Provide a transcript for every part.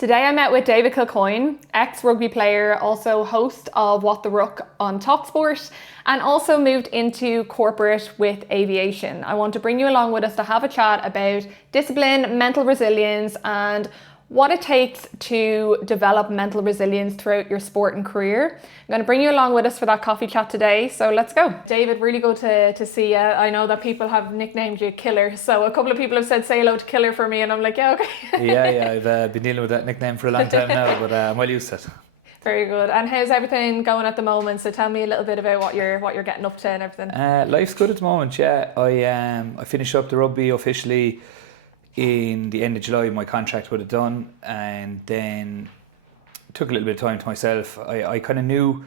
Today I met with David Kilcoyne, ex-rugby player, also host of What the Ruck on TalkSport, and also moved into corporate with aviation. I want to bring you along with us to have a chat about discipline, mental resilience, and what it takes to develop mental resilience throughout your sport and career. I'm going to bring you along with us for that coffee chat today, so let's go. David, really good to see you. I know that people have nicknamed you Killer, so a couple of people have said say hello to Killer for me, and I'm like, yeah, okay. Yeah, I've been dealing with that nickname for a long time now, but I'm well used to it. Very good. And how's everything going at the moment? So tell me a little bit about what you're getting up to and everything. Life's good at the moment, yeah. I finished up the rugby officially in the end of July. My contract would have done, and then took a little bit of time to myself. I kind of knew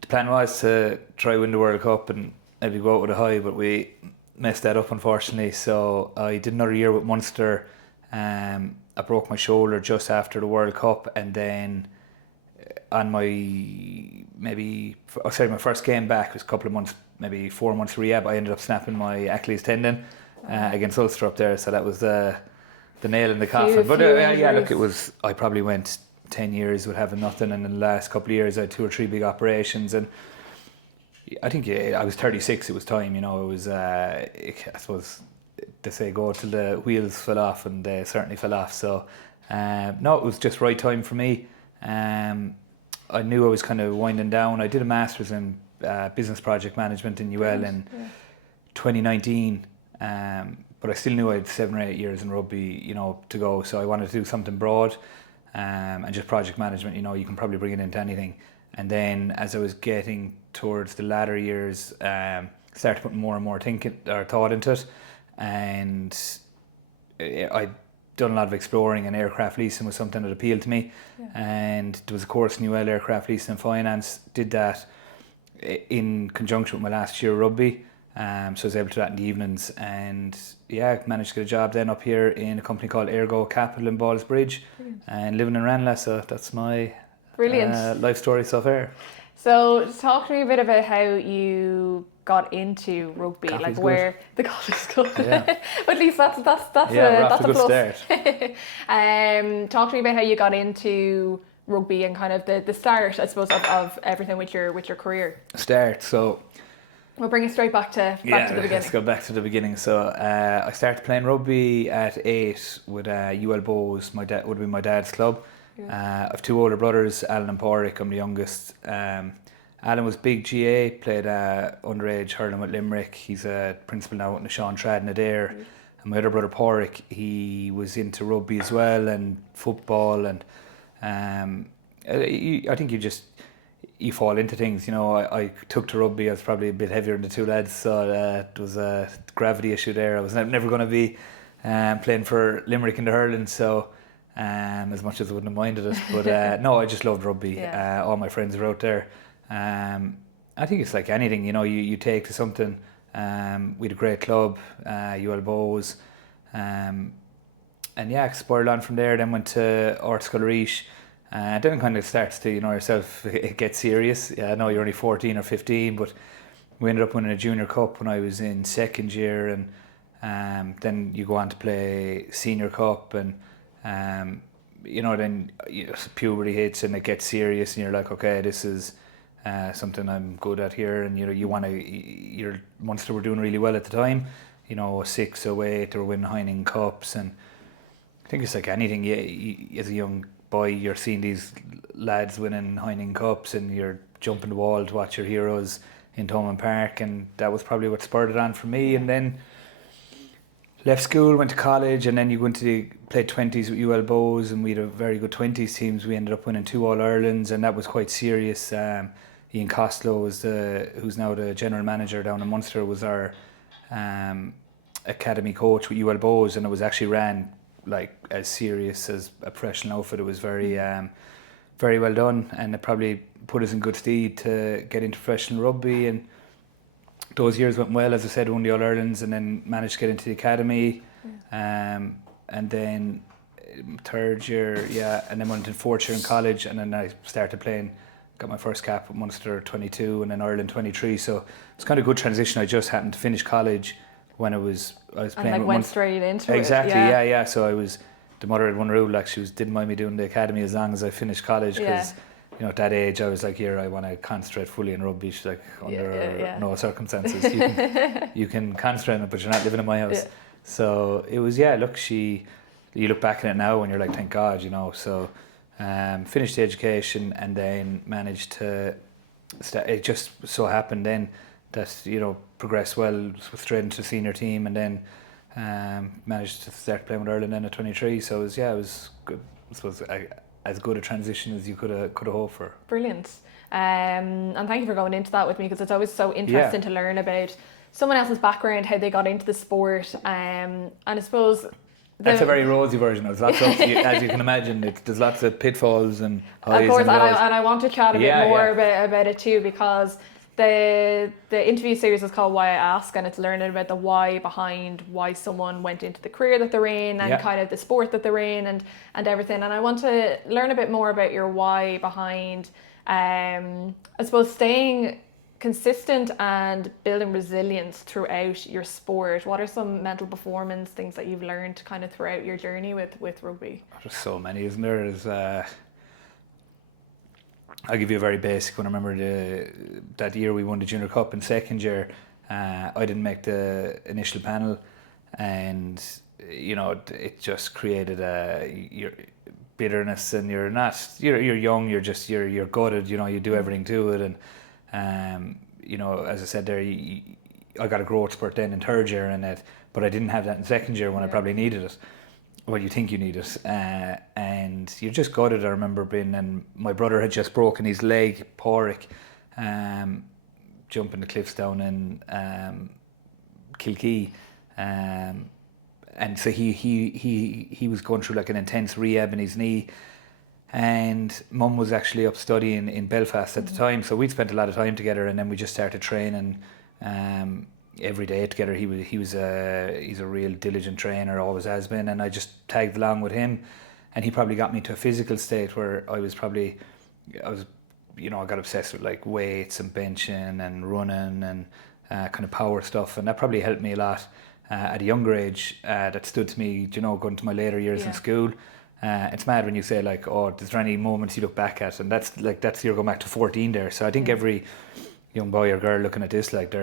the plan was to try win the World Cup and maybe go out with a high, but we messed that up unfortunately. So I did another year with Munster. I broke my shoulder just after the World Cup, and then on my first game back was a couple of months, maybe 4 months rehab. I ended up snapping my Achilles tendon against Ulster up there, so that was the nail in the coffin. But look, it was. I probably went 10 years with having nothing, and in the last couple of years I had 2 or 3 big operations, and I think I was 36. It was time, It was. I suppose they say go till the wheels fell off, and they certainly fell off. So no, it was just right time for me. I knew I was kind of winding down. I did a master's in business project management in UL in 2019, but I still knew I had 7 or 8 years in rugby, to go. So I wanted to do something broad, and just project management. You can probably bring it into anything. And then as I was getting towards the latter years, started putting more and more thought into it, and I'd done a lot of exploring, and aircraft leasing was something that appealed to me. And there was a course in UL, aircraft leasing and finance. Did that in conjunction with my last year of rugby, so I was able to do that in the evenings, and managed to get a job then up here in a company called Ergo Capital in Ballsbridge. And living in Ranelagh, so that's my life story so far. So talk to me a bit about how you got into rugby, Coffee's where good. the coffee's good. Yeah. But at least that's we're off a to a good plus. start. Talk to me about how you got into rugby and kind of the start, I suppose, of everything with your career. So We'll bring it straight back to the beginning. Let's go back to the beginning. So I started playing rugby at 8 with UL Bows. My dad would be my dad's club. I have 2 older brothers, Alan and Porrick. I'm the youngest. Alan was big GA, played underage hurling with Limerick. He's a principal now in the Sean Trad Adair. And my other brother Porrick, he was into rugby as well, and football, and I think you fall into things. I took to rugby. I was probably a bit heavier than the 2 lads, so there was a gravity issue there. I was never going to be playing for Limerick in the hurling, so as much as I wouldn't have minded it. But no, I just loved rugby. All my friends were out there. I think it's like anything, you take to something. We had a great club, UL Bows, and spiraled on from there. Then went to Sculleresh. Then it kind of starts to, yourself, it gets serious. I know you're only 14 or 15, but we ended up winning a junior cup when I was in second year, and then you go on to play senior cup, and then puberty hits and it gets serious, and you're like, okay, this is something I'm good at here, and your Munster were doing really well at the time, 6, 08, they were winning Heineken Cups, and I think it's like anything. You, as a young boy, you're seeing these lads winning Heineken Cups, and you're jumping the wall to watch your heroes in Thomond Park, and that was probably what spurred it on for me. And then left school, went to college, and then you went to played 20s with UL Bows, and we had a very good 20s teams. We ended up winning 2 All-Irelands, and that was quite serious. Ian Costello was who's now the general manager down in Munster, was our academy coach with UL Bows, and it was actually ran like as serious as a professional outfit. It was very very well done, and it probably put us in good stead to get into professional rugby. And those years went well. As I said, won the All-Irelands, and then managed to get into the academy. And then 3rd year, and then went in 4th year in college, and then I started playing, got my first cap at Munster 22 and then Ireland 23. So it's kind of a good transition. I just happened to finish college when I was playing. And like went straight into it. Exactly, yeah. So I was the mother had one rule, like she didn't mind me doing the academy as long as I finished college, because at that age I was like, here, I want to concentrate fully in rugby. She's like, under no circumstances you can concentrate on it, but you're not living in my house. So it was, you look back at it now and you're like, thank God, so finished the education and then managed to it just so happened then that progressed well straight into the senior team, and then managed to start playing with Ireland then at 23. So it was good. I suppose as good a transition as you could have hoped for. Brilliant. And thank you for going into that with me, because it's always so interesting to learn about someone else's background, how they got into the sport, and I suppose that's a very rosy version. There's lots of, as you can imagine, there's lots of pitfalls and highs. Of course, and I want to chat a bit more about it too, because the interview series is called Why I Ask, and it's learning about the why behind why someone went into the career that they're in, and kind of the sport that they're in, and everything. And I want to learn a bit more about your why behind, I suppose, staying consistent and building resilience throughout your sport. What are some mental performance things that you've learned kind of throughout your journey with rugby? There's so many, isn't there? I'll give you a very basic one. I remember that year we won the Junior Cup in second year. I didn't make the initial panel, and it just created your bitterness, and you're young, you're gutted, you do everything to it, and as I said there, I got a growth spurt then in third year and that, but I didn't have that in second year when I probably needed it. Well, you think you need it, and you just got it. I remember and my brother had just broken his leg, Porrick, jumping the cliffs down in Kilkee, and so he was going through like an intense rehab in his knee. And Mum was actually up studying in Belfast at the time, so we'd spent a lot of time together, and then we just started training every day together. He's a real diligent trainer, always has been, and I just tagged along with him, and he probably got me to a physical state where I got obsessed with like weights and benching and running and kind of power stuff, and that probably helped me a lot at a younger age. That stood to me, going to my later years in school. It's mad when you say like, oh, is there any moments you look back at, and that's you're going back to 14 there. So I think every young boy or girl looking at this, like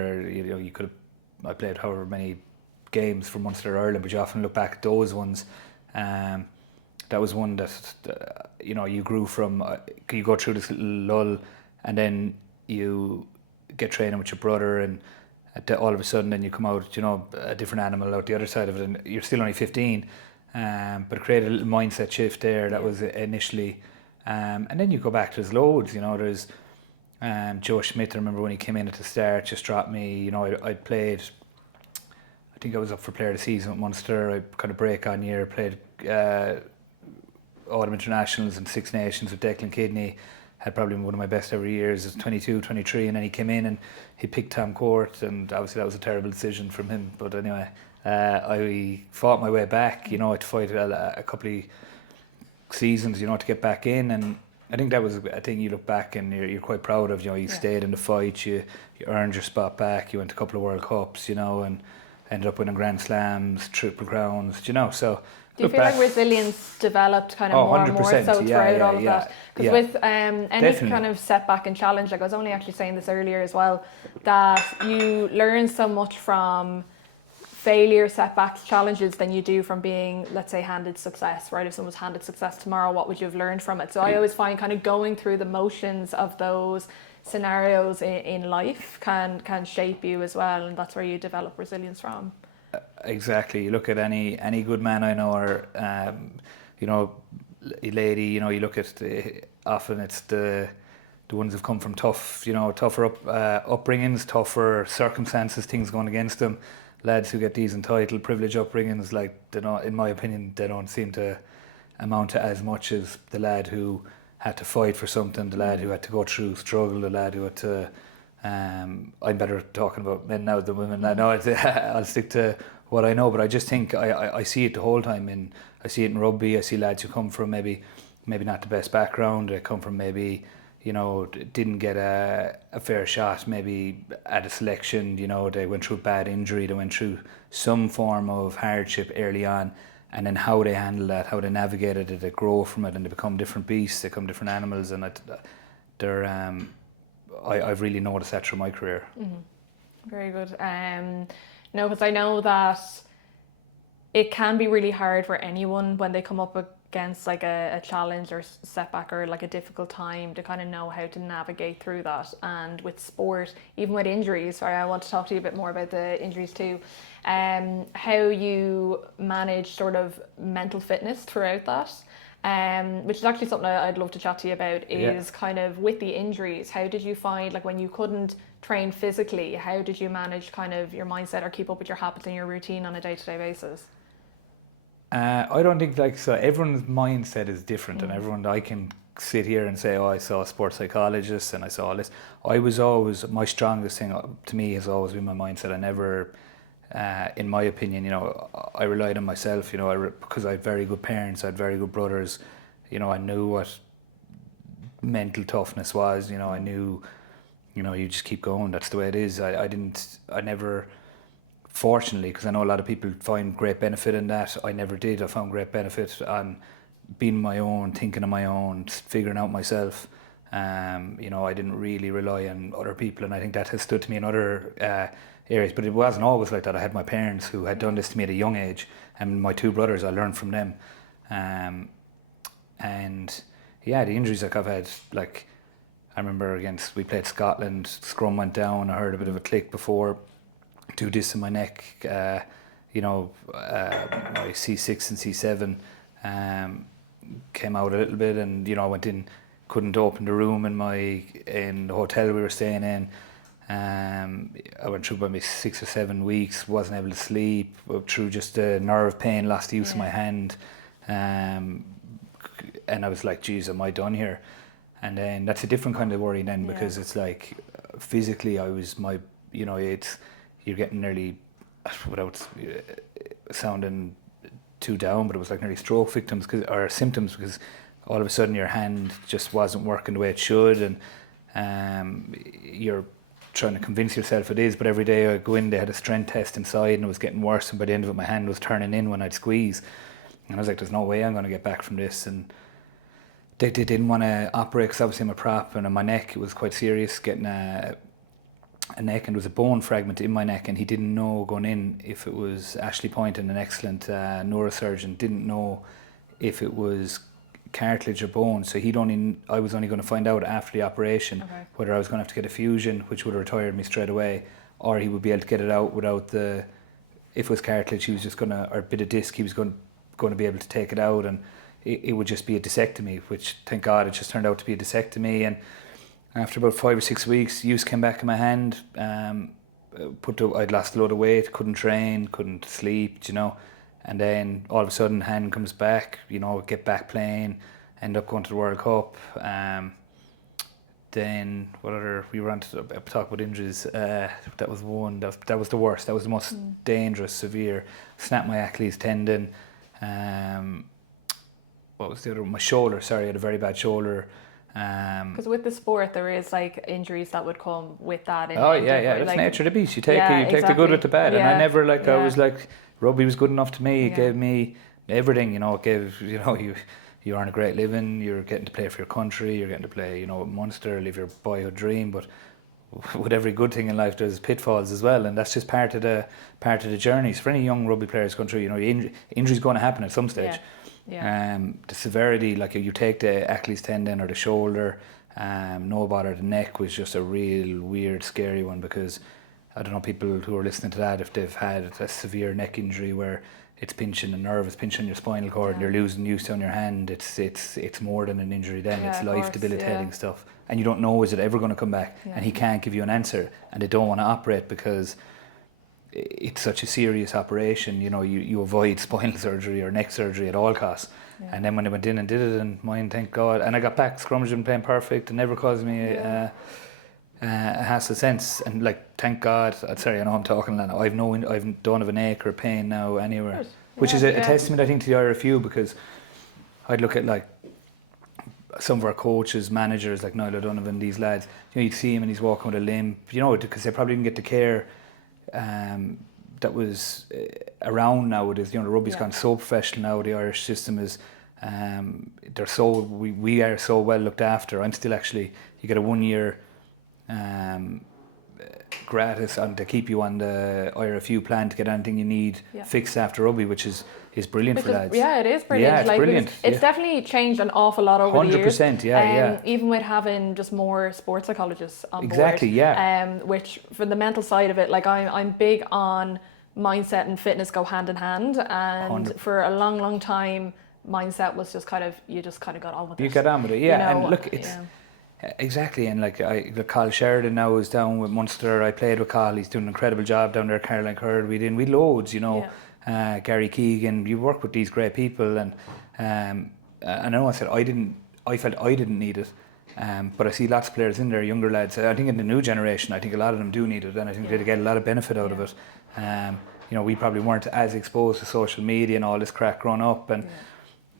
I played however many games for Munster or Ireland, but you often look back at those ones. That was one that you grew from. You go through this little lull, and then you get training with your brother, and all of a sudden then you come out, a different animal out the other side of it, and you're still only 15. But it created a little mindset shift there. That was initially, and then you go back. There's loads, there's Joe Schmidt. I remember when he came in at the start, just dropped me. I'd played. I think I was up for Player of the Season with Munster. I kind of break on year. Played Autumn Internationals and Six Nations with Declan Kidney. Had probably one of my best ever years. It was 22, 23, and then he came in and he picked Tom Court, and obviously that was a terrible decision from him. But anyway. I fought my way back, I had to fight a couple of seasons, to get back in, and I think that was a thing you look back and you're quite proud of. You stayed in the fight, you earned your spot back, you went to a couple of World Cups, and ended up winning Grand Slams, Triple Crowns, So do you feel like resilience developed kind of more and more so throughout all of that? Because with any definitely. Kind of setback and challenge, like I was only actually saying this earlier as well, that you learn so much from failure, setbacks, challenges than you do from being, let's say, handed success, right? If someone's handed success tomorrow, what would you have learned from it? So I always find kind of going through the motions of those scenarios in life can shape you as well, and that's where you develop resilience from. Exactly. You look at any good man I know, or a lady, you look at often it's the ones who've come from tougher upbringings, tougher circumstances, things going against them. Lads who get these entitled privilege upbringings, like in my opinion, they don't seem to amount to as much as the lad who had to fight for something, the lad who had to go through struggle, the lad who had to. I'm better talking about men now than women. I know I'll stick to what I know, but I just think I see it the whole time. I see it in rugby. I see lads who come from maybe not the best background. They come from maybe. Didn't get a fair shot maybe at a selection, they went through bad injury, they went through some form of hardship early on, and then how they handle that, how they navigate it, they grow from it, and they become different beasts, they become different animals, and I've really noticed that through my career. Very good. No, because I know that it can be really hard for anyone when they come up against like a challenge or setback or like a difficult time to kind of know how to navigate through that. And with sport, even with injuries, sorry, I want to talk to you a bit more about the injuries too. How you manage sort of mental fitness throughout that. Which is actually something I'd love to chat to you about, is kind of with the injuries, how did you find, like when you couldn't train physically, how did you manage kind of your mindset or keep up with your habits and your routine on a day-to-day basis? I don't think so everyone's mindset is different, and everyone, I can sit here and say, oh, I saw a sports psychologist and I saw all this. I was always, my strongest thing to me has always been my mindset. I never, in my opinion, I relied on myself, because I had very good parents, I had very good brothers, I knew what mental toughness was, I knew, you just keep going, that's the way it is. I never, fortunately, because I know a lot of people find great benefit in that, I never did. I found great benefit on being my own, thinking on my own, figuring out myself. I didn't really rely on other people, and I think that has stood to me in other areas, but it wasn't always like that. I had my parents who had done this to me at a young age, and my two brothers, I learned from them. And yeah, the injuries like I've had, like I remember we played Scotland, scrum went down, I heard a bit of a click before, do this in my neck, my C6 and C7 came out a little bit, and I went in, couldn't open the room in the hotel we were staying in. I went through about 6 or 7 weeks, wasn't able to sleep, through just nerve pain, lost the use of my hand, and I was like, geez, am I done here? And then that's a different kind of worry then, because it's like physically I was you're getting nearly, without sounding too down, but it was like nearly stroke victims or symptoms, because all of a sudden your hand just wasn't working the way it should, and you're trying to convince yourself it is, but every day I go in, they had a strength test inside and it was getting worse, and by the end of it my hand was turning in when I'd squeeze, and I was like, there's no way I'm going to get back from this. And they didn't want to operate because obviously I'm a prop, and on my neck it was quite serious, getting a neck, and there was a bone fragment in my neck, and he didn't know going in if it was Ashley Poynton, an excellent neurosurgeon, didn't know if it was cartilage or bone, so I was only going to find out after the operation whether I was going to have to get a fusion, which would have retired me straight away, or he would be able to get it out without if it was cartilage, he was just going to, or a bit of disc, he was going to be able to take it out, and it would just be a discectomy, which thank God it just turned out to be a discectomy. And after about 5 or 6 weeks, use came back in my hand. I'd lost a load of weight, couldn't train, couldn't sleep, and then all of a sudden hand comes back, get back playing, end up going to the World Cup. Then we were on to talk about injuries. That was one. That was the worst. That was the most dangerous, severe. Snapped my Achilles tendon. What was the other one? My shoulder. Sorry, I had a very bad shoulder. Because with the sport, there is like injuries that would come with that. That's nature of the beast. You take the good with the bad, and I never I was like, rugby was good enough to me. It gave me everything. It gave you earn a great living. You're getting to play for your country. You're getting to play, at Munster, live your boyhood dream. But with every good thing in life, there's pitfalls as well, and that's just part of the journey. So for any young rugby players going through, injury's going to happen at some stage. The severity, like you take the Achilles tendon or the shoulder, no bother, the neck was just a real weird, scary one, because I don't know, people who are listening to that, if they've had a severe neck injury where it's pinching a nerve, it's pinching your spinal cord, and you're losing use on your hand, it's more than an injury then, it's life debilitating stuff, and you don't know, is it ever going to come back? And he can't give you an answer, and they don't want to operate because it's such a serious operation. You avoid spinal surgery or neck surgery at all costs. And then when they went in and did it, and mine, thank God, and I got back scrummaging, playing perfect, and never caused me a hassle sense. And thank God, sorry, I know I'm talking now, I've don't have an ache or pain now anywhere, which is a testament, I think, to the RFU, because I'd look at some of our coaches, managers like Niall O'Donovan, these lads, you'd see him and he's walking with a limp, because they probably didn't get the care around now. It is, you know, the rugby's Yeah. gone so professional now. The Irish system is, we are so well looked after. I'm still actually, you get a 1 year gratis to keep you on the IRFU plan to get anything you need fixed after rugby, which is brilliant for lads. Yeah, it is brilliant. Yeah, it's brilliant. It's definitely changed an awful lot over the years. 100%, yeah. Even with having just more sports psychologists on board. Exactly, yeah. Which, for the mental side of it, like I'm big on mindset and fitness go hand in hand, and 100. For a long time, mindset was just kind of, you just kind of got on with it. You get on with it, yeah. You know, and look, it's exactly, and like Carl Sheridan now is down with Munster. I played with Carl; he's doing an incredible job down there. Caroline Curd, we loads, you know. Gary Keegan. You work with these great people, and I know I said I felt I didn't need it, but I see lots of players in there, younger lads. I think in the new generation, I think a lot of them do need it, and I think they get a lot of benefit out of it. You know, we probably weren't as exposed to social media and all this crack growing up, and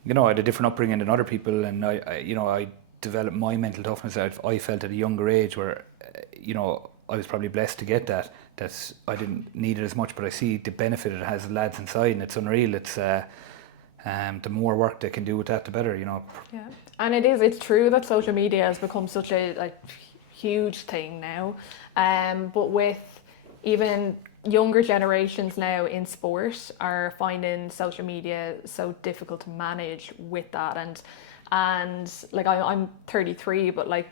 you know, I had a different upbringing than other people, and I developed my mental toughness. I felt at a younger age where, you know, I was probably blessed to get that I didn't need it as much, but I see the benefit it has lads inside, and it's unreal. It's the more work they can do with that, the better, you know. Yeah, and it's true that social media has become such a huge thing now, but with even younger generations now in sport are finding social media so difficult to manage with that, and like I'm 33, but like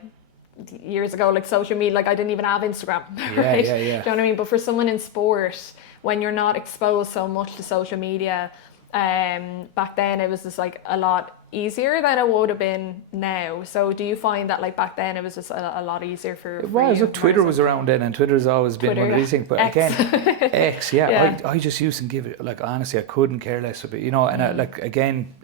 years ago, like social media, like I didn't even have Instagram, right? Yeah. Do you know what I mean? But for someone in sport, when you're not exposed so much to social media, back then it was just like a lot easier than it would have been now. So do you find that like back then it was just a lot easier for It was. you? Look, Twitter was around then, and Twitter's always been one of these things. But X. again, X, Yeah. I just used to give it, like, honestly, I couldn't care less about it, you know. And like, again,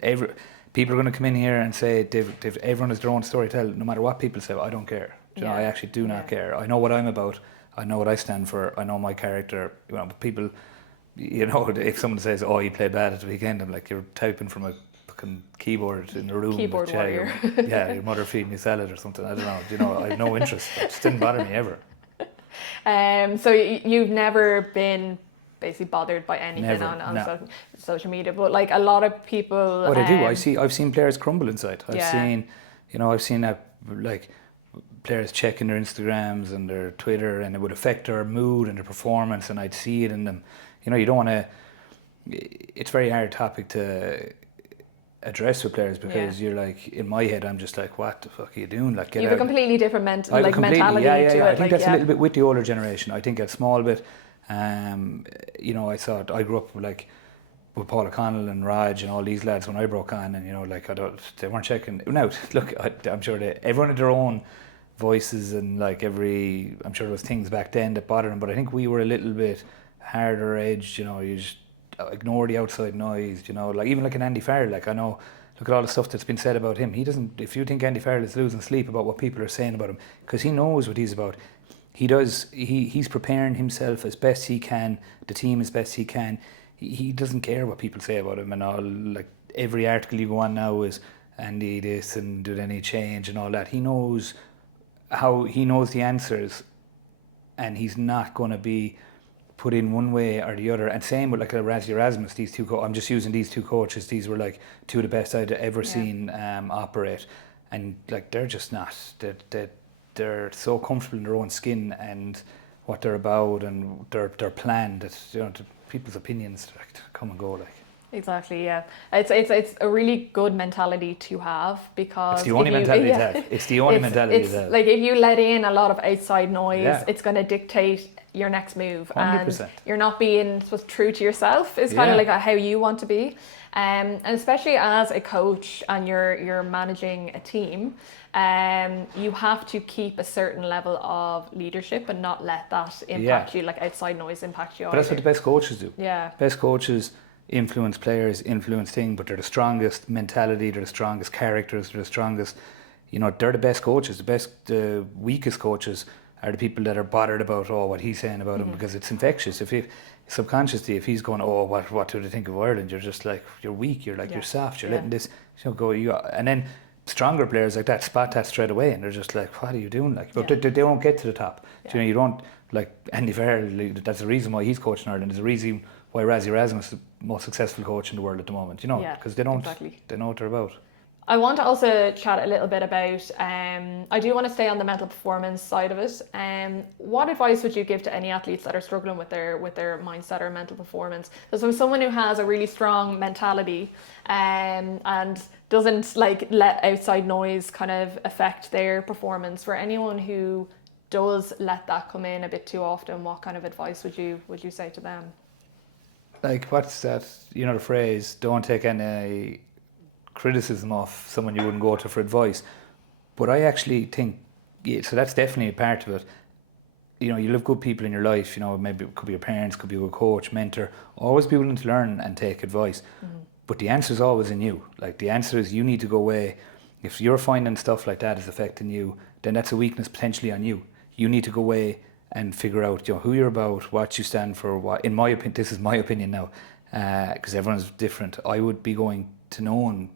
people are going to come in here and say, David, everyone has their own story to tell. No matter what people say, I don't care. You know, I actually do not care. I know what I'm about. I know what I stand for. I know my character. You know, people, you know, if someone says, "Oh, you played bad at the weekend," I'm like, "You're typing from a fucking keyboard in the room." Keyboard warrior. Your mother feeding you salad or something. I don't know. You know, I have no interest. It just didn't bother me ever. So you've never been basically bothered by anything Never, on social media, but like a lot of people. What I do, I've seen players crumble inside. I've seen that, like, players checking their Instagrams and their Twitter, and it would affect their mood and their performance, and I'd see it in them. You know, you don't want to. It's a very hard topic to address with players, because you're like, in my head, I'm just like, what the fuck are you doing? Like, you have a completely different mentality to it. I think that's a little bit with the older generation. I think a small bit. You know, I grew up with Paul O'Connell and Raj and all these lads when I broke on, and you know, like, they weren't checking. Now, look, I'm sure everyone had their own voices, and like I'm sure there was things back then that bothered them, but I think we were a little bit harder edged. You know, you just ignore the outside noise. You know, like even like an Andy Farrell. Like, I know, look at all the stuff that's been said about him. He doesn't. If you think Andy Farrell is losing sleep about what people are saying about him, because he knows what he's about. He does. He's preparing himself as best he can. The team as best he can. He doesn't care what people say about him and all. Like, every article you go on now is Andy this and did any change and all that. He knows the answers, and he's not going to be put in one way or the other. And same with like Razzie Erasmus, these two I'm just using these two coaches. These were like two of the best I'd ever seen operate, and like they're just not. They're so comfortable in their own skin and what they're about and their plan that, you know, people's opinions like come and go, like. Exactly, yeah. It's a really good mentality to have, because it's the only mentality to have. It's the only mentality to have. Like, if you let in a lot of outside noise, it's going to dictate your next move. 100%. And you're not being true to yourself. It's kind of like how you want to be. And especially as a coach and you're managing a team, you have to keep a certain level of leadership and not let that impact you, like outside noise impact you. But that's what the best coaches do. Yeah. Best coaches influence players, influence things, but they're the strongest mentality, they're the strongest characters, they're the strongest, you know, they're the best coaches. The weakest coaches are the people that are bothered about, what he's saying about him, because it's infectious. Subconsciously, if he's going, what do they think of Ireland, you're just like, you're weak, you're like, you're soft, you're letting this, you know, go, and then stronger players like that spot that straight away, and they're just like, what are you doing? Like, but they don't get to the top. Yeah. You don't, like Andy Farrell, that's the reason why he's coaching Ireland. There's a reason why Razzie Erasmus is the most successful coach in the world at the moment, because they know what they're about. I want to also chat a little bit about, I do want to stay on the mental performance side of it. What advice would you give to any athletes that are struggling with their mindset or mental performance? So from someone who has a really strong mentality and doesn't like let outside noise kind of affect their performance, for anyone who does let that come in a bit too often, what kind of advice would you say to them? Like, what's that, the phrase, don't take any criticism off someone you wouldn't go to for advice. But I actually think, so that's definitely a part of it. You have good people in your life, maybe it could be your parents, could be a good coach, mentor, always be willing to learn and take advice. Mm-hmm. But the answer is always in you. Like, the answer is you need to go away. If you're finding stuff like that is affecting you, then that's a weakness potentially on you. You need to go away and figure out who you're about, what you stand for. What, in my opinion, this is my opinion now, because everyone's different. I would be going to no one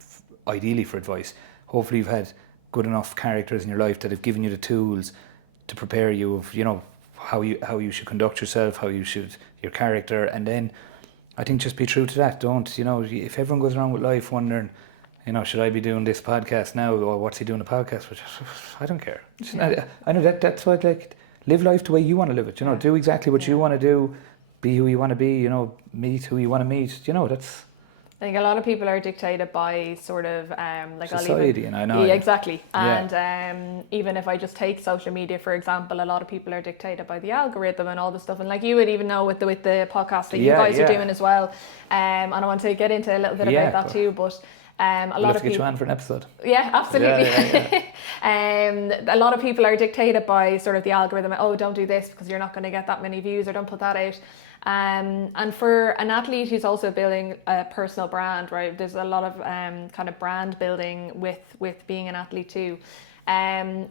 ideally for advice. Hopefully you've had good enough characters in your life that have given you the tools to prepare you of how you should conduct yourself, your character, and then I think just be true to that. Don't if everyone goes around with life wondering, should I be doing this podcast now, or what's he doing a podcast with? I don't care. Yeah. I know that's why, like, live life the way you want to live it. Do exactly what you want to do, be who you want to be. Meet who you want to meet. That's. I think a lot of people are dictated by sort of like society, and I know. Yeah, exactly. And even if I just take social media, for example, a lot of people are dictated by the algorithm and all the stuff. And like you would even know with the podcast that you guys are doing as well. And I want to get into a little bit about that too. But a lot of people get you on for an episode. Yeah, absolutely. A lot of people are dictated by sort of the algorithm. Oh, don't do this because you're not going to get that many views, or don't put that out. And for an athlete who's also building a personal brand, right? There's a lot of kind of brand building with being an athlete too.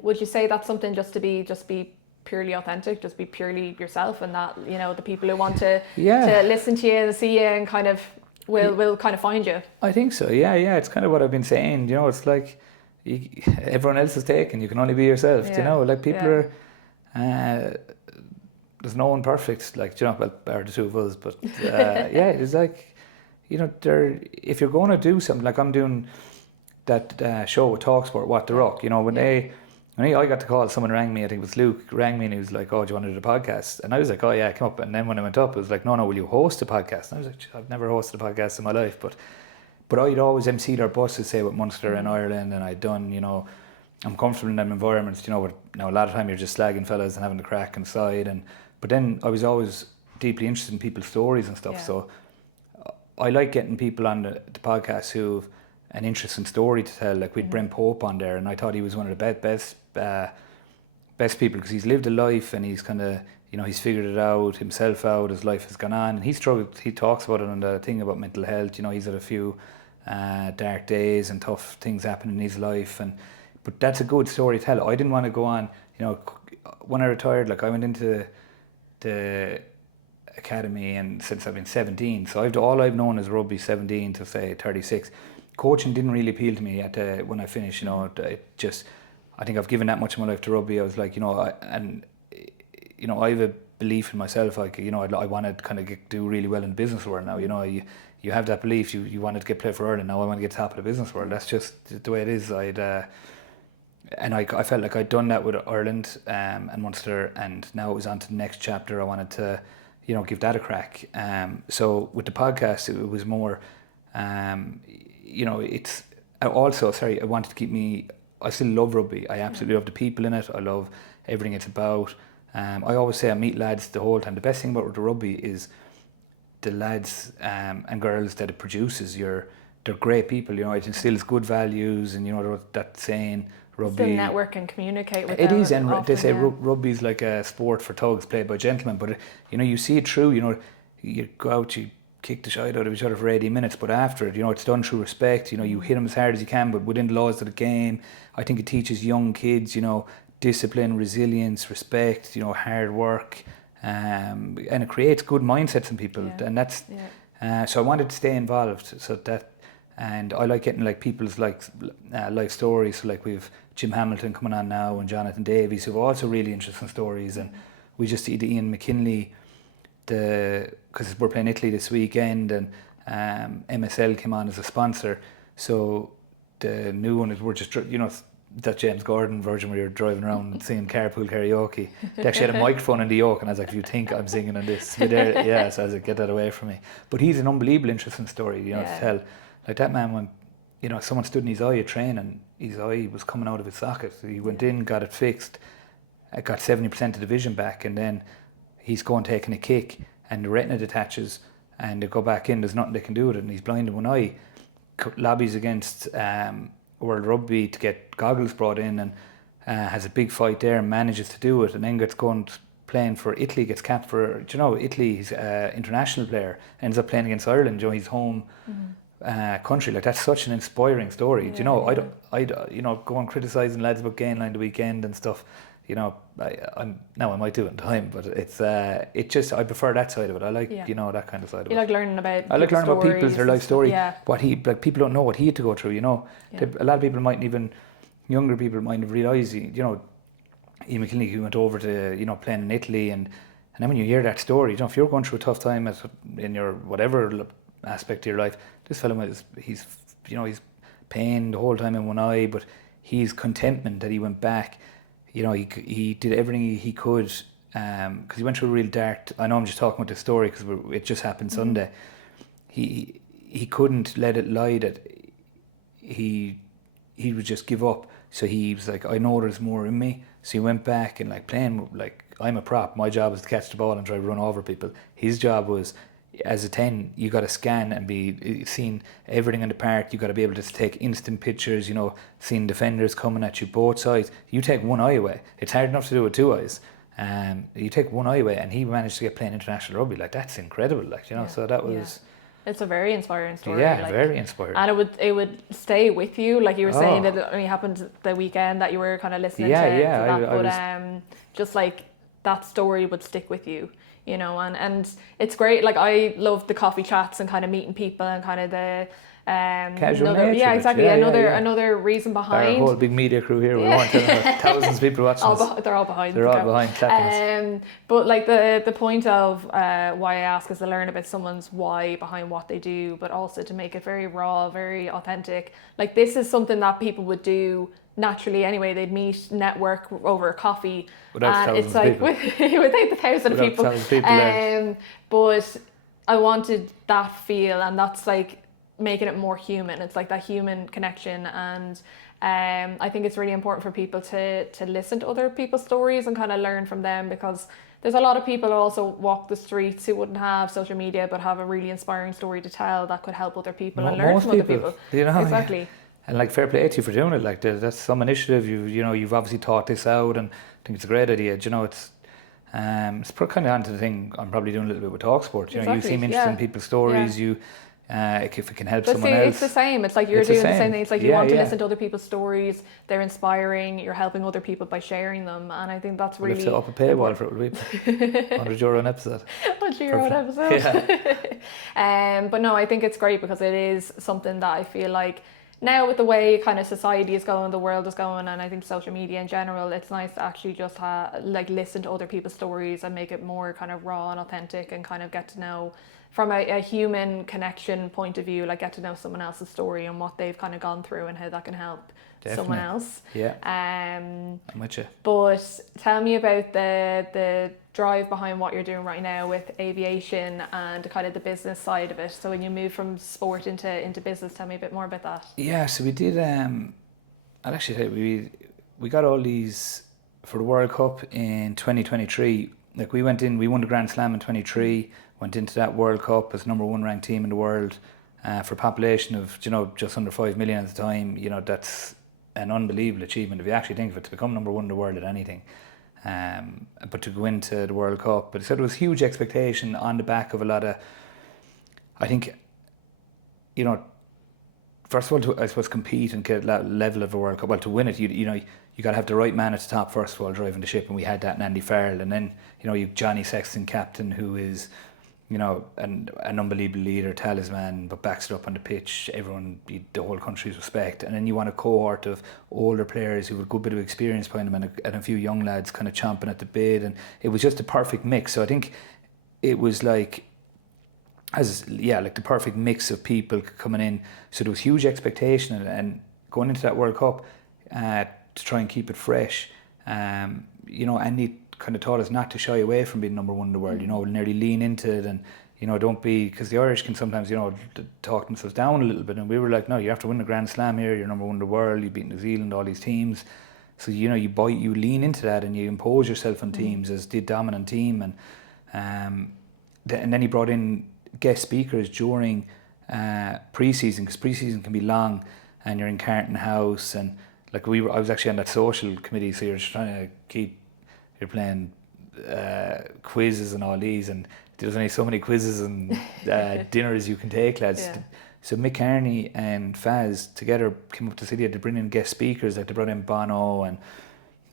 Would you say that's something just be purely authentic, just be purely yourself, and that the people who want to listen to you and see you and kind of will kind of find you? I think so. Yeah. It's kind of what I've been saying. It's like everyone else is taken. You can only be yourself. Like people are. There's no one perfect, like, bar the two of us, but it's like, if you're going to do something, like I'm doing that show with TalkSport, What the Ruck, when I got the call, someone rang me, I think it was Luke, rang me and he was like, oh, do you want to do the podcast? And I was like, oh yeah, come up. And then when I went up, it was like, no, will you host a podcast? And I was like, I've never hosted a podcast in my life, but I'd always emceed our buses, say, with Munster and Ireland, and I'd done, I'm comfortable in them environments, where now a lot of time you're just slagging fellas and having the crack inside, but then I was always deeply interested in people's stories and stuff. So I like getting people on the podcast who've an interesting story to tell. Like, we'd Brent Pope on there, and I thought he was one of the best people, because he's lived a life and he's kind of, he's figured it out himself out as life has gone on. And he struggled. He talks about it on the thing about mental health. He's had a few dark days and tough things happening in his life. But that's a good story to tell. I didn't want to go on. When I retired, like, I went into the academy, and since I've been 17, so all I've known is rugby 17 to say 36. Coaching didn't really appeal to me when I finished. I think I've given that much of my life to rugby. I was like, I have a belief in myself. Like, I want to kind of do really well in the business world now. You have that belief. You wanted to get play for Ireland. Now I want to get top of the business world. That's just the way it is. I felt like I'd done that with Ireland and Munster, and now it was on to the next chapter. I wanted to, give that a crack. So with the podcast, it was more, it's also, I wanted to keep me. I still love rugby. I absolutely love the people in it. I love everything it's about. I always say I meet lads the whole time. The best thing about the rugby is the lads and girls that it produces. They're great people. It instills good values, and that saying. Rugby. Still network and communicate with it them. It is, and they say rugby's like a sport for thugs played by gentlemen, but you see it through. You go out, you kick the shit out of each other for 80 minutes, but after it, it's done through respect. You hit them as hard as you can, but within the laws of the game. I think it teaches young kids, discipline, resilience, respect, hard work, and it creates good mindsets in people, and that's. So I wanted to stay involved, so that. And I like getting like people's life stories. So like we've Jim Hamilton coming on now and Jonathan Davies, who have also really interesting stories. And we just did Ian McKinley, because we're playing Italy this weekend, and MSL came on as a sponsor. So the new one is, we're just, that James Gordon version where you're driving around singing carpool karaoke. They actually had a microphone in the yoke, and I was like, if you think I'm singing on this, so I was like, get that away from me. But he's an unbelievable interesting story, to tell. Like that man, when someone stood in his eye at training, his eye was coming out of his socket. So he went in, got it fixed, got 70% of the vision back, and then he's going taking a kick, and the retina detaches, and they go back in. There's nothing they can do with it, and he's blind in one eye. Lobbies against World Rugby to get goggles brought in, and has a big fight there and manages to do it, and then gets going playing for Italy, gets capped for Italy. He's an international player, ends up playing against Ireland, his home country. Like, that's such an inspiring story. I go on criticising lads about gain line the weekend and stuff. I might do it in time, but I prefer that side of it. I like that kind of side of it. You like learning about people's their life story. What people don't know what he had to go through. A lot of people younger people mightn't realise. Ian McKinley, who went over to playing in Italy, and then when you hear that story, if you're going through a tough time in your whatever aspect of your life, this fellow he's pain the whole time in one eye, but he's contentment that he went back. He did everything he could, because he went through a real dark. I know I'm just talking about this story because it just happened Sunday. He couldn't let it lie that he would just give up. So he was like, I know there's more in me. So he went back and playing I'm a prop. My job is to catch the ball and try to run over people. His job was, as a 10, you got to scan and be seeing everything in the park. You got to be able to take instant pictures, seeing defenders coming at you both sides. You take one eye away. It's hard enough to do with two eyes. You take one eye away, and he managed to get playing international rugby. That's incredible. So that was... It's a very inspiring story. Yeah, very inspiring. And it would stay with you. Like you were saying, that it only happened the weekend that you were kind of listening to that. Just that story would stick with you. And it's great. I love the coffee chats and kind of meeting people and kind of the casual nature. Yeah, exactly. Another reason behind. Our whole big media crew here. We want to have thousands of people watching us. They're all behind. They're all behind clapping. But the point of why I ask is to learn about someone's why behind what they do, but also to make it very raw, very authentic. This is something that people would do naturally anyway. They'd meet, network over coffee, without and it's people. Without the thousand people. But I wanted that feel, and that's making it more human. It's that human connection, and I think it's really important for people to listen to other people's stories and kind of learn from them, because there's a lot of people who also walk the streets who wouldn't have social media but have a really inspiring story to tell that could help other people and learn from other people. Exactly. Yeah. And fair play to you for doing it. That's some initiative. You've obviously thought this out, and I think it's a great idea. It's kind of onto the thing I'm probably doing a little bit with TalkSport. You seem interested in people's stories. You if it can help someone else. It's the same. It's you're doing the same thing. It's you want to listen to other people's stories. They're inspiring. You're helping other people by sharing them, and I think that's really. We'll set up a paywall for it, will we? €100 an episode. €100 an episode. Yeah. But no, I think it's great because it is something that I feel now with the way kind of society is going, the world is going, and I think social media in general, it's nice to actually just listen to other people's stories and make it more kind of raw and authentic, and kind of get to know from a human connection point of view, get to know someone else's story and what they've kind of gone through and how that can help someone else. Yeah. I'm with you. But tell me about the drive behind what you're doing right now with aviation and kind of the business side of it. So when you move from sport into business, tell me a bit more about that. Yeah, so we did. I'd actually say we got all these for the World Cup in 2023. We went in, we won the Grand Slam in 23. Went into that World Cup as number one ranked team in the world for a population of just under 5 million at the time. That's an unbelievable achievement if you actually think of it, to become number one in the world at anything. But to go into the World Cup, but there was huge expectation on the back of a lot of, I think, first of all, to, I suppose, compete and get that level of a World Cup. Well, to win it, you got to have the right man at the top first of all, driving the ship, and we had that in Andy Farrell, and then you've Johnny Sexton, captain, who is an unbelievable leader, talisman, but backs it up on the pitch. Everyone, the whole country's respect. And then you want a cohort of older players who have a good bit of experience behind them, and a few young lads kind of chomping at the bit. And it was just a perfect mix. So I think it was like the perfect mix of people coming in. So there was huge expectation, and going into that World Cup to try and keep it fresh. Andy kind of taught us not to shy away from being number one in the world. We'll nearly lean into it, and don't be, because the Irish can sometimes talk themselves down a little bit, and we were like, no, you have to win the Grand Slam here. You're number one in the world. You beat New Zealand, all these teams. So you lean into that, and you impose yourself on teams as the dominant team, and then he brought in guest speakers during pre-season, because pre-season can be long, and you're in Carton House, and I was actually on that social committee, so you're just trying to you're playing quizzes and all these, and there's only so many quizzes and dinners you can take, lads. Yeah. So Mick Carney and Faz together came up to the city to bring in guest speakers. Like they brought in Bono,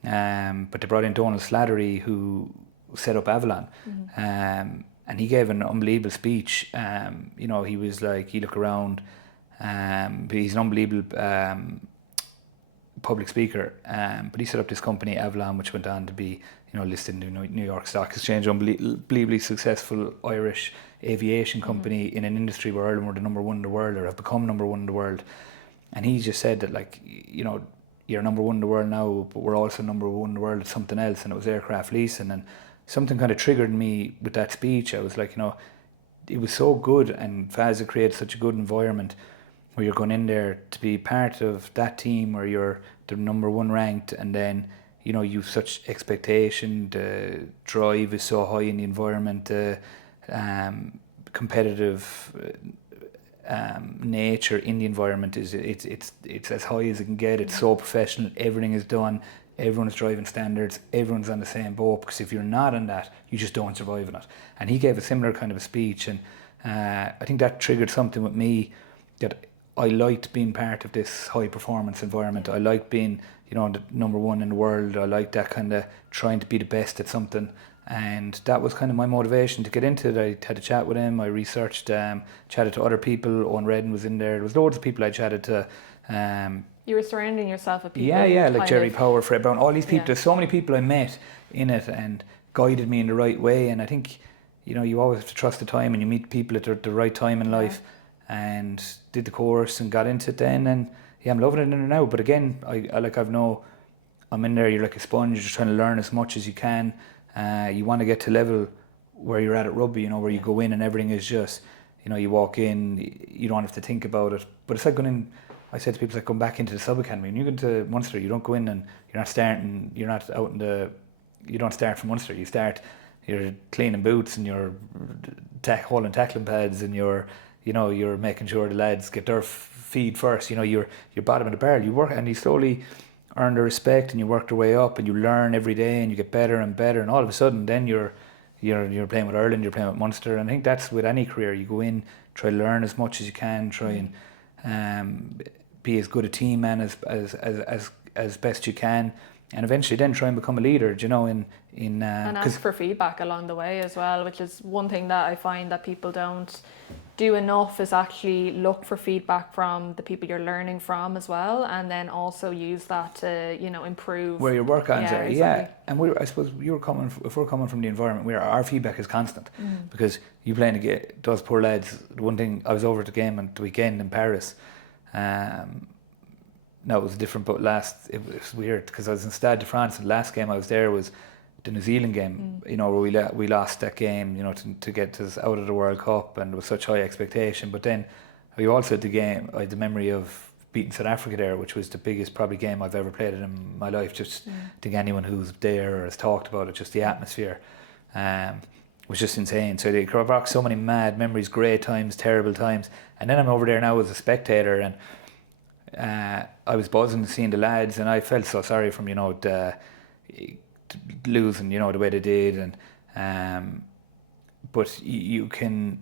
but they brought in Donald Slattery, who set up Avalon. And he gave an unbelievable speech. He was like, you look around, he's an unbelievable public speaker, but he set up this company Avalon, which went on to be listed in the New York Stock Exchange. Unbelievably successful Irish aviation company in an industry where Ireland were the number one in the world, or have become number one in the world. And he just said that, you're number one in the world now, but we're also number one in the world at something else, and it was aircraft leasing. And something kind of triggered me with that speech. I was like, it was so good, and Faz had created such a good environment where you're going in there to be part of that team where you're the number one ranked, and then you've such expectation. The drive is so high in the environment. Competitive nature in the environment is it's as high as it can get. It's so professional. Everything is done. Everyone's driving standards. Everyone's on the same boat, because if you're not on that, you just don't survive in it. And he gave a similar kind of a speech, and I think that triggered something with me, that I liked being part of this high performance environment. I liked being the number one in the world. I liked that kind of trying to be the best at something, and that was kind of my motivation to get into it. I had a chat with him. I researched, chatted to other people. Owen Redden was in there. There was loads of people I chatted to. You were surrounding yourself with people. Yeah, like Jerry Power, Fred Brown, all these people. Yeah. There's so many people I met in it and guided me in the right way. And I think, you always have to trust the time, and you meet people at the right time in life. And did the course and got into it then, and I'm loving it in there now. But again, I'm in there. You're like a sponge. You're just trying to learn as much as you can. You want to get to level where you're at rugby, where you go in and everything is just, you walk in, you don't have to think about it. But it's like going in. I said to people, it's like going back into the sub academy. When you go into Munster, you don't go in and you're not starting. You're not out in the. You don't start from Munster. You're cleaning boots, and you're hauling tackling pads, and you're making sure the lads get their feed first. You're bottom of the barrel. You work, and you slowly earn the respect, and you work your way up, and you learn every day, and you get better and better. And all of a sudden, then you're playing with Ireland, you're playing with Munster. And I think that's with any career. You go in, try to learn as much as you can, try and be as good a team man as best you can, and eventually then try and become a leader. And ask for feedback along the way as well, which is one thing that I find that people don't do enough, is actually look for feedback from the people you're learning from as well, and then also use that to improve where your work on. Exactly. And I suppose if we're coming from the environment where our feedback is constant, because you playing against those poor lads. The one thing, I was over at the game on the weekend in Paris. No, it was different, but it was weird because I was in Stade de France, and the last game I was there was the New Zealand game, where we lost that game, to get us out of the World Cup, and there was such high expectation. But then we also had the game, I had the memory of beating South Africa there, which was the biggest probably game I've ever played in my life. Just I think anyone who's there or has talked about it, just the atmosphere was just insane. So they brought so many mad memories, great times, terrible times. And then I'm over there now as a spectator, and I was buzzing seeing the lads, and I felt so sorry from losing, the way they did, and but you can.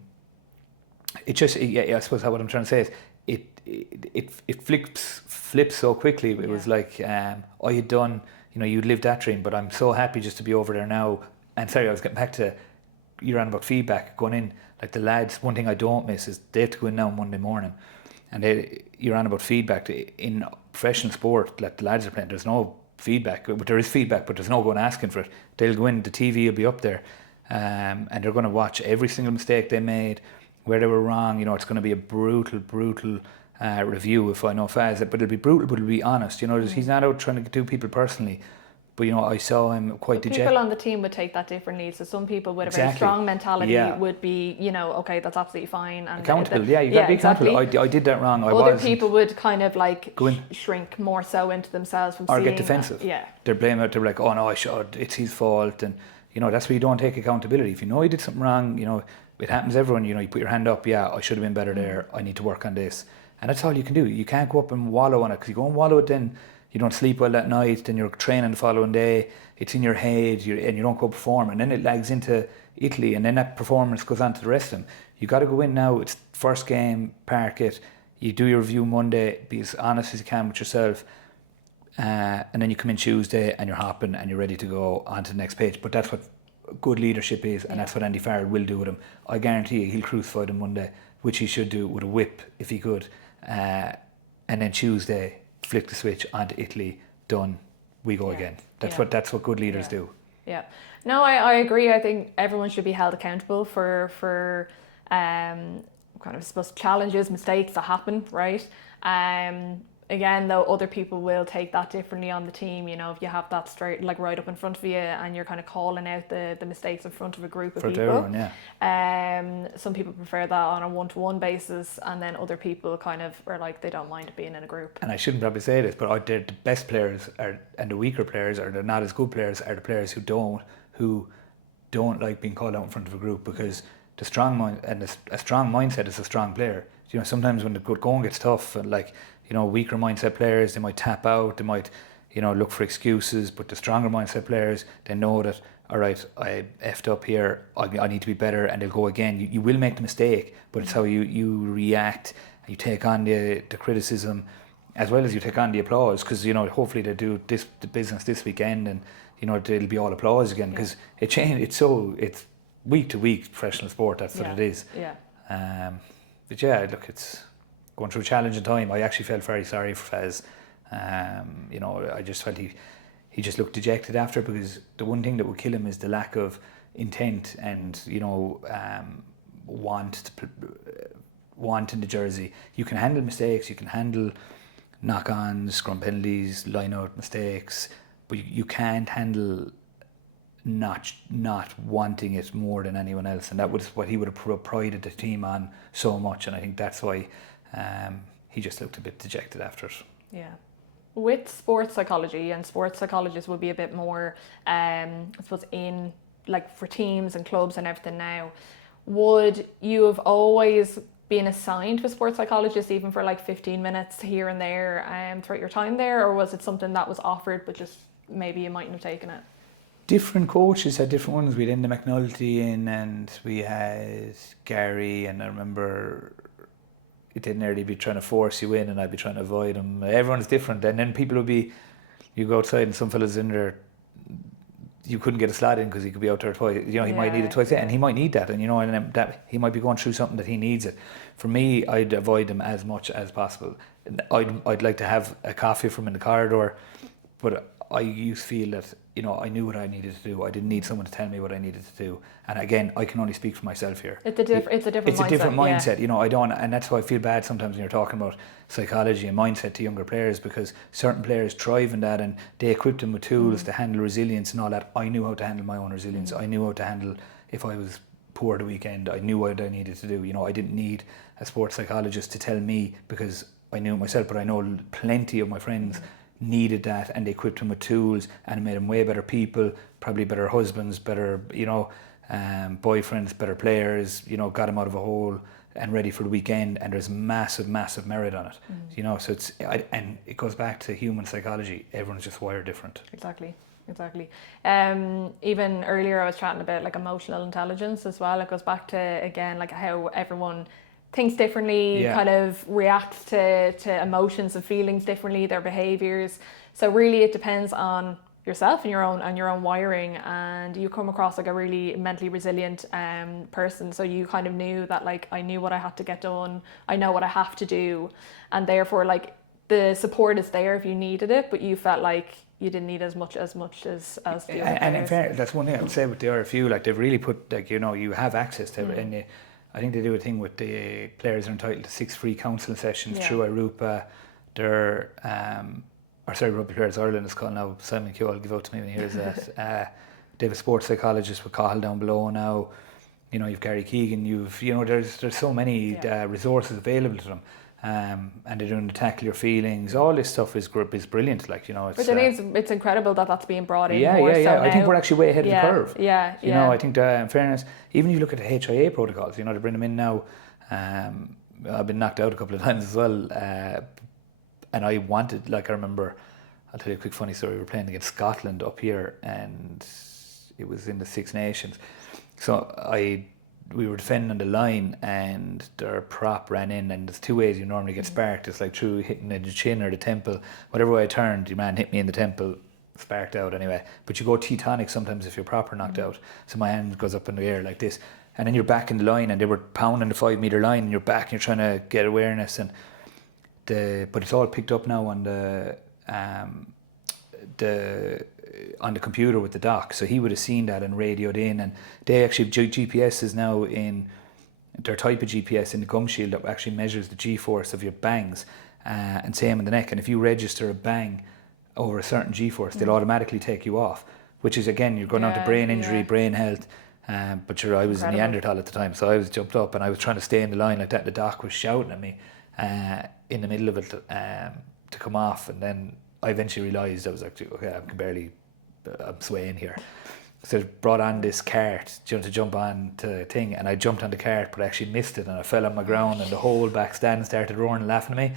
It just, I suppose what I'm trying to say is it flips so quickly. It was like I had done, you'd lived that dream, but I'm so happy just to be over there now. And sorry, I was getting back to you're on about feedback going in. Like the lads, one thing I don't miss is they have to go in now on Monday morning, and you're on about feedback in professional sport. Like the lads are playing, there's no feedback, but there is feedback, but there's no going asking for it. They'll go in, the TV will be up there, and they're going to watch every single mistake they made, where they were wrong. It's going to be a brutal review if I know Faz, but it'll be brutal, but it'll be honest. He's not out trying to do people personally. But I saw him quite dejected. People on the team would take that differently. So some people with a very strong mentality would be, okay, that's absolutely fine. And accountable, you got to be accountable. I did that wrong. Other people would kind of like shrink more so into themselves from or seeing get defensive. They're blaming it. They're like, oh no, it's his fault, and that's where you don't take accountability. If you know you did something wrong, it happens. Everyone, you put your hand up. Yeah, I should have been better there. I need to work on this, and that's all you can do. You can't go up and wallow on it, because you go and wallow it, then you don't sleep well that night, then you're training the following day, it's in your head, and you don't go perform, and then it lags into Italy, and then that performance goes on to the rest of them. You got to go in now, it's first game, park it, you do your review Monday, be as honest as you can with yourself, and then you come in Tuesday and you're hopping and you're ready to go on to the next page. But that's what good leadership is, and that's what Andy Farrell will do with him. I guarantee you he'll crucify them Monday, which he should do with a whip if he could, and then Tuesday, flick the switch onto Italy, done, we go again. That's what good leaders do. Yeah. No, I agree. I think everyone should be held accountable for kind of, I suppose, challenges, mistakes that happen, right? Again, though, other people will take that differently on the team. If you have that straight, like right up in front of you, and you're kind of calling out the mistakes in front of a group of people. Everyone, some people prefer that on a one-to-one basis, and then other people kind of are like, they don't mind being in a group. And I shouldn't probably say this, but the best players and the weaker players, or the not as good players, are the players who don't like being called out in front of a group, because a strong mindset is a strong player. Sometimes when the going gets tough, and weaker mindset players, they might tap out, they might, look for excuses, but the stronger mindset players, they know that, all right, I effed up here, I need to be better, and they'll go again. You will make the mistake, but it's how you react, and you take on the criticism, as well as you take on the applause, because, hopefully they do the business this weekend, and, it'll be all applause again, because it's week to week professional sport, that's what it is. But look, it's going through a challenging time. I actually felt very sorry for Fez. I just felt he just looked dejected after, because the one thing that would kill him is the lack of intent and want in the jersey. You can handle mistakes, you can handle knock-ons, scrum penalties, line-out mistakes, but you can't handle not wanting it more than anyone else, and that was what he would have prided the team on so much, and I think that's why he just looked a bit dejected after it. Yeah. With sports psychology, and sports psychologists will be a bit more, I suppose, in like for teams and clubs and everything now, would you have always been assigned to a sports psychologist, even for like 15 minutes here and there throughout your time there, or was it something that was offered but just maybe you mightn't have taken it? Different coaches had different ones. We had Enda McNulty in, and we had Gary, and I remember they'd nearly be trying to force you in and I'd be trying to avoid them. Everyone's different, and then people would be, you go outside and some fellas in there, you couldn't get a slot in because he could be out there twice. He might need it twice, and he might need that, and and that he might be going through something that he needs it. For me, I'd avoid them as much as possible. I'd like to have a coffee from in the corridor, but I used to feel that I knew what I needed to do. I didn't need someone to tell me what I needed to do. And again, I can only speak for myself here. It's a different mindset. I don't, and that's why I feel bad sometimes when you're talking about psychology and mindset to younger players, because certain players thrive in that, and they equip them with tools to handle resilience and all that. I knew how to handle my own resilience. I knew how to handle if I was poor the weekend. I knew what I needed to do. I didn't need a sports psychologist to tell me, because I knew it myself. But I know plenty of my friends needed that, and they equipped them with tools, and it made them way better people, probably better husbands, better boyfriends, better players, got them out of a hole and ready for the weekend. And there's massive merit on it. So and it goes back to human psychology. Everyone's just wired different. Exactly. Even earlier I was chatting about like emotional intelligence as well. It goes back to, again, like how everyone thinks differently, kind of reacts to emotions and feelings differently, their behaviours. So really it depends on yourself and your own wiring, and you come across like a really mentally resilient person. So you kind of knew that, like, I knew what I had to get done, I know what I have to do, and therefore, like, the support is there if you needed it, but you felt like you didn't need as much as the other players. And in fairness, that's one thing I would say with the RFU, like, they've really put, like, you know, you have access to it, and I think they do a thing with the players are entitled to 6 free counselling sessions through Arupa. They're Rugby Players Ireland is called now. Simon Keogh will give out to me when he hears that. They have a sports psychologist with Cahill down below now. You know, you've Gary Keegan. There's so many resources available to them. And they're doing to tackle your feelings. All this stuff is brilliant. Like, you know, it's. But it's incredible that that's being brought in. Yeah. So I think we're actually way ahead of the curve. Yeah. You know, I think in fairness, even if you look at the HIA protocols, you know, to bring them in now. I've been knocked out a couple of times as well, and I wanted, like, I remember, I'll tell you a quick funny story. We were playing against Scotland up here, and it was in the Six Nations. So we were defending on the line, and their prop ran in, and there's 2 ways you normally get sparked. It's like through hitting the chin or the temple. Whatever way I turned, your man hit me in the temple, sparked out anyway. But you go T-tonic sometimes if you're proper knocked out. So my hand goes up in the air like this, and then you're back in the line, and they were pounding the 5 metre line, and you're back, and you're trying to get awareness, but it's all picked up now on the computer with the doc, so he would have seen that and radioed in, and they actually GPS is now in their type of GPS in the gum shield that actually measures the G-force of your bangs, and same in the neck, and if you register a bang over a certain G-force, they'll automatically take you off, which is, again, you're going on to brain injury, brain health. But sure, I was a Neanderthal at the time, so I was jumped up and I was trying to stay in the line like that, and the doc was shouting at me in the middle of it to come off, and then I eventually realised I was like, okay, I'm swaying here. So I brought on this cart, to jump on to the thing, and I jumped on the cart, but I actually missed it, and I fell on my ground, and the whole back stand started roaring and laughing at me.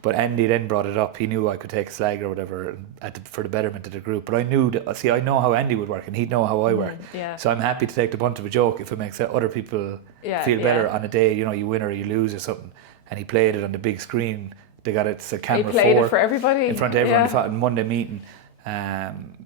But Andy then brought it up. He knew I could take a slag or whatever for the betterment of the group. But I knew I know how Andy would work, and he'd know how I work. So I'm happy to take the bunt of a joke if it makes other people feel better on a day, you know, you win or you lose or something. And he played it on the big screen. They got it's a camera 4. He played it for everybody in front of everyone on Monday meeting.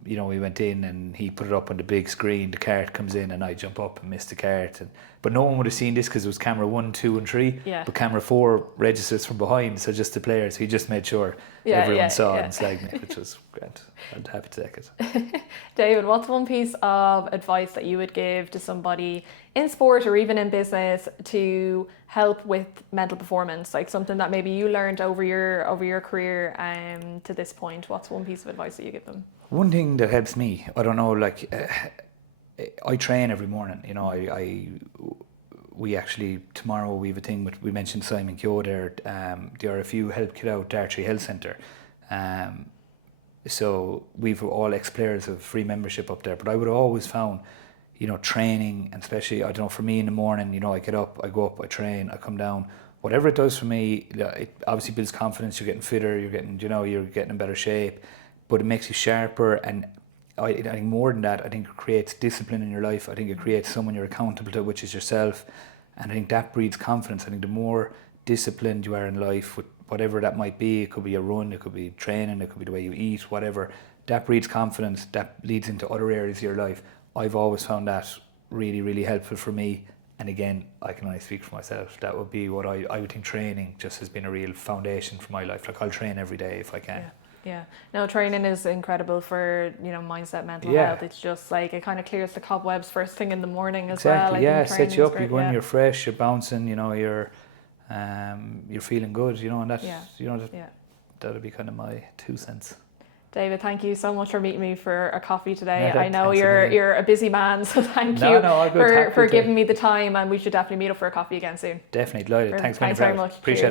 You know, we went in and he put it up on the big screen. The cart comes in and I jump up and miss the cart. But no one would have seen this because it was camera 1, 2 and 3. But camera 4 registers from behind, so just the players. He just made sure everyone saw it and slagged me, which was great. I'm happy to take it. David, what's one piece of advice that you would give to somebody in sport or even in business to help with mental performance? Like something that maybe you learned over your career to this point. What's one piece of advice that you give them? One thing that helps me, I don't know, like I train every morning. You know, we actually tomorrow we have a thing with, we mentioned Simon Keogh there, the RFU Help Kid Out Dartry Health Centre. So we've all ex-players of free membership up there, but I would have always found, you know, training, and especially, I don't know, for me in the morning, you know, I get up, I go up, I train, I come down, whatever it does for me, it obviously builds confidence, you're getting fitter, you're getting in better shape, but it makes you sharper, and I think more than that, I think it creates discipline in your life. I think it creates someone you're accountable to, which is yourself, and I think that breeds confidence. I think the more disciplined you are in life, with whatever that might be, it could be a run, it could be training, it could be the way you eat, whatever, that breeds confidence, that leads into other areas of your life. I've always found that really, really helpful for me. And again, I can only speak for myself. That would be what I would think training just has been a real foundation for my life. Like, I'll train every day if I can. Yeah. No, training is incredible for, you know, mindset, mental health. It's just like, it kind of clears the cobwebs first thing in the morning as well. Sets you up, you go in, you're fresh, you're bouncing, you know, you're feeling good, you know, and that, you know, that would be kind of my 2 cents. David, thank you so much for meeting me for a coffee today. I know you're a busy man, so thank you for giving me the time, and we should definitely meet up for a coffee again soon. Definitely, delighted. Thanks very much. Appreciate it.